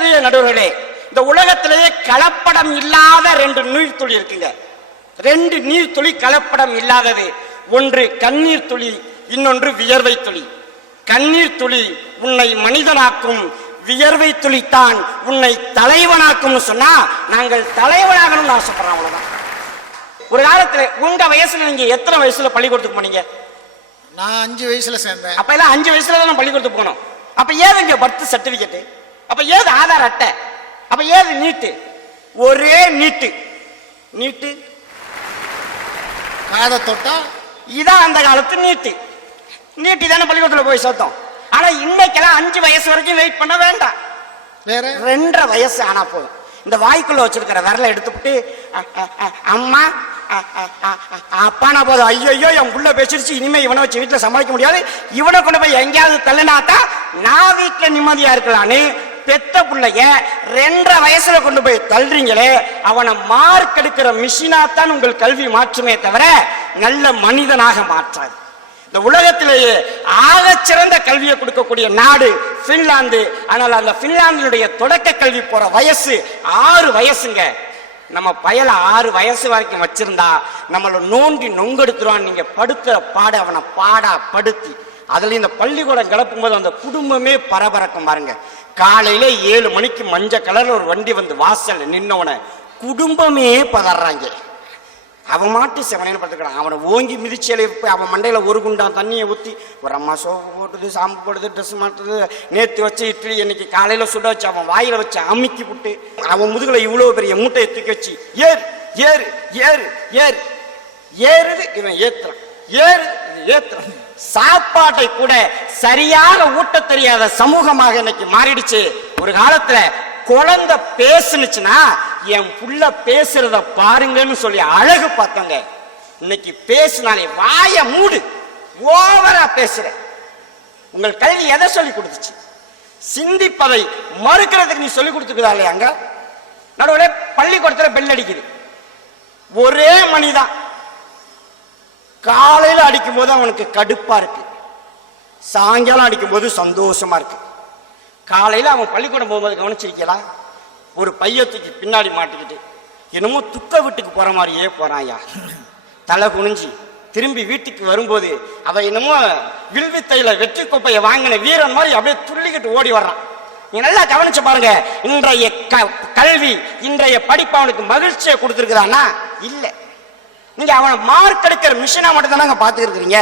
உலகத்திலேயே நடுவர்களே, இந்த உலகத்திலேயே கலப்படம் இல்லாத 2 நீர்த்துளி இருக்குங்க. 2 நீர்த்துளி கலப்படம் இல்லாதது. ஒன்று கண்ணீர் துளி, இன்னொன்று வியர்வை துளி. கண்ணீர் துளி உன்னை மனிதனாக்கும், வியர்வை துளித்தான் உன்னை தலைவனாக்கும். சொன்னா நாங்கள் தலைவனாகணும்னு ஆசைப்படுறோம். அவ்வளவுதான். ஒரு காலத்துல உங்க வயசுல நீங்க எத்தனை வயசுல பள்ளிக்கூடத்துக்கு போனீங்க? நான் 5 வயசுல சேர்ந்தேன். அப்ப எல்லாம் 5 வயசுல தான் பள்ளிக்கூடத்துக்கு போனோம். அப்ப ஏது இங்க பர்த் சர்டிபிகேட்? அப்ப ஏது ஆதார் அட்டை? அப்ப ஏது நீட்டு? ஒரே நீட்டு. நீட்டு காதை தொட்டா இதான் அந்த காலத்து நீட்டு. நீட்டு தானே பள்ளிக்கூடத்துல போய் சேர்த்தோம். ஆனா இன்னைக்கெல்லாம் 5 வயசு வரைக்கும் வெயிட் பண்ண வேண்டாம். வேற 2.5 வயசு ஆனா போதும். இந்த வாய்க்குள்ள வச்சிருக்கிற விரலை எடுத்துக்கிட்டு அம்மா அப்பானா போதும். ஐயோ என் புள்ள பேசிருச்சு, இனிமே இவனை வச்சு வீட்டுல சமாளிக்க முடியாது, இவனை கொண்டு போய் எங்கேயாவது தள்ளினாத்தான் நான் வீட்டுல நிம்மதியா இருக்கலான்னு பெத்த பிள்ளைய 2.5 வயசுல கொண்டு போய் தள்ளுறீங்களே, அவனை மார்க் எடுக்கிற மிஷினாத்தான் உங்கள் கல்வி மாற்றுமே தவிர நல்ல மனிதனாக மாற்றாது. இந்த உலகத்திலேயே ஆக சிறந்த கல்வியை கொடுக்கக்கூடிய நாடு பின்லாந்து. ஆனால் அந்த பின்லாந்தினுடைய தொடக்க கல்வி போற வயசு 6 வயசுங்க. நம்ம பயல 6 வயசு வரைக்கும் வச்சிருந்தா நம்மள நோண்டி நொங்கெடுத்துருவான். நீங்க படுத்துற பாட அவனை பாடா படுத்தி, அதுல இந்த பள்ளிக்கூடம் கிளப்பும் போது அந்த குடும்பமே பரபரக்கம் பாருங்க. காலையில 7 மணிக்கு மஞ்சள் கலர்ல ஒரு வண்டி வந்து வாசல் நின்னவன குடும்பமே பதறாங்க. அவன் மாட்டு செவனேன்னு பார்த்துக்கிறான். அவனை ஓங்கி மிதிச்சேலை போய் அவன் மண்டையில ஒரு குண்டா தண்ணியை ஊற்றி, ஒரு அம்மா சோப்பு போட்டுது, சாம்பு போடுது, ட்ரெஸ் மாட்டுது, நேற்று வச்சு இட்லி இன்னைக்கு காலையில சுட வச்சு அவன் வாயில வச்சு அமுக்கி விட்டு அவன் முதுகுல இவ்வளவு பெரிய மூட்டையை தூக்கி வச்சு ஏறு ஏறு ஏறு ஏறு ஏறுது. இவன் ஏத்துறான், ஏறு ஏத்துறான். சாப்பாட்டை கூட சரியாக ஊட்ட தெரியாத சமூகமாக இன்னைக்கு மாறிடுச்சு. ஒரு காலத்துல குழந்தை பேசுனுச்சுன்னா என் புள்ள பேசுறத பாருங்கன்னு சொல்லி அழகு பார்த்தங்க. இன்னைக்கு பேசினாலே வாய மூடு, ஓவரா பேசுற. உங்கள் கல்வி எதை சொல்லி கொடுத்துச்சு? சிந்திப்பதை மறுக்கிறதுக்கு நீ சொல்லி கொடுத்துருக்குதா இல்லையாங்க? நடுவில் பள்ளிக்கூடத்துல பெல் அடிக்குது, ஒரே மணிதான். காலையில அடிக்கும் போது அவனுக்கு கடுப்பா இருக்கு, சாயங்காலம் அடிக்கும் போது சந்தோஷமா இருக்கு. காலையில அவன் பள்ளிக்கூடம் போகும்போது கவனிச்சிருக்கலாம், ஒரு பையத்துக்கு பின்னாடி மாட்டிக்கிட்டு என்னமோ துக்க வீட்டுக்கு போற மாதிரியே போறான்யா. தலை குனிஞ்சி திரும்பி வீட்டுக்கு வரும்போது அவன் என்னமோ வில்வித்தையில வெற்றி கோப்பையை வாங்கின வீரன் மாதிரி அப்படியே துள்ளிக்கிட்டு ஓடி வர்றான். நீங்க நல்லா கவனிச்சு பாருங்க. இன்றைய கல்வி, இன்றைய படிப்பு அவனுக்கு மகிழ்ச்சியை கொடுத்துருக்குதானா? இல்ல. நீங்க அவனை மார்க் எடுக்கிற மிஷினா மட்டும் தானே பாத்துக்கிறீங்க.